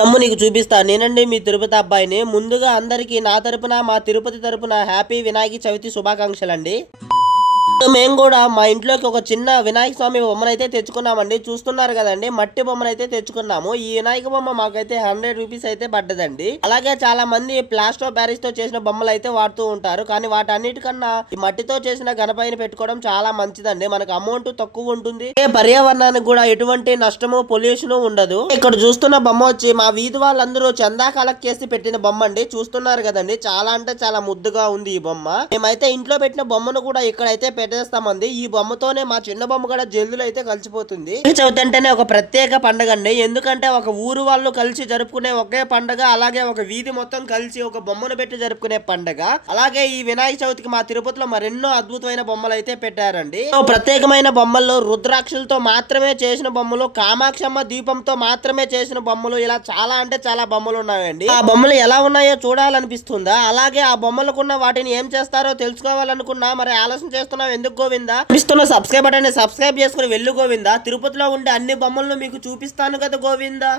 నమ్ము నీకు చూపిస్తా. నేనండి మీ తిరుపతి అబ్బాయిని. ముందుగా అందరికీ నా తరపున మా తిరుపతి తరపున హ్యాపీ వినాయక చవితి శుభాకాంక్షలు అండి మేము కూడా మా ఇంట్లోకి ఒక చిన్న వినాయక స్వామి బొమ్మనైతే తెచ్చుకున్నామండి. చూస్తున్నారు కదండి మట్టి బొమ్మనైతే తెచ్చుకున్నాము. ఈ వినాయక బొమ్మ మాకైతే హండ్రెడ్ రూపీస్ అయితే పడ్డదండి. అలాగే చాలా మంది ప్లాస్టర్ ప్యారిస్తో చేసిన బొమ్మలు అయితే వాడుతూ ఉంటారు. కానీ వాటన్నిటికన్నా ఈ మట్టితో చేసిన గణపైన పెట్టుకోవడం చాలా మంచిదండి. మనకు అమౌంట్ తక్కువ ఉంటుంది. పర్యావరణానికి కూడా ఎటువంటి నష్టము పొల్యూషన్ ఉండదు. ఇక్కడ చూస్తున్న బొమ్మ వచ్చి మా వీధి వాళ్ళందరూ చందా కలెక్ట్ చేసి పెట్టిన బొమ్మ అండి. చూస్తున్నారు కదండి చాలా అంటే చాలా ముద్దుగా ఉంది ఈ బొమ్మ. మేమైతే ఇంట్లో పెట్టిన బొమ్మను కూడా ఇక్కడైతే పెట్టేస్తామంది ఈ బొమ్మతోనే మా చిన్న బొమ్మ కూడా జల్లులో అయితే కలిసిపోతుంది. చవితి అంటేనే ఒక ప్రత్యేక పండుగ అండి. ఎందుకంటే ఒక ఊరు వాళ్ళు కలిసి జరుపుకునే ఒకే పండుగ అలాగే ఒక వీధి మొత్తం కలిసి ఒక బొమ్మను పెట్టి జరుపుకునే పండుగ. అలాగే ఈ వినాయక చవితికి మా తిరుపతిలో మరెన్నో అద్భుతమైన బొమ్మలు అయితే పెట్టారండి ప్రత్యేకమైన బొమ్మల్లో రుద్రాక్షలతో మాత్రమే చేసిన బొమ్మలు కామాక్షమ్మ దీపంతో మాత్రమే చేసిన బొమ్మలు ఇలా చాలా అంటే చాలా బొమ్మలు ఉన్నాయండి. ఆ బొమ్మలు ఎలా ఉన్నాయో చూడాలనిపిస్తుందా? అలాగే ఆ బొమ్మలకున్న వాటిని ఏం చేస్తారో తెలుసుకోవాలనుకున్నా మరి ఆలోచన చేస్తున్నాం ఎందుకు గోవిందా? ఇస్తున్న సబ్స్క్రైబ్ బటన్ సబ్స్క్రైబ్ చేసుకుని వెళ్ళు గోవిందా? తిరుపతిలో ఉండే అన్ని బొమ్మలను మీకు చూపిస్తాను కదా గోవిందా?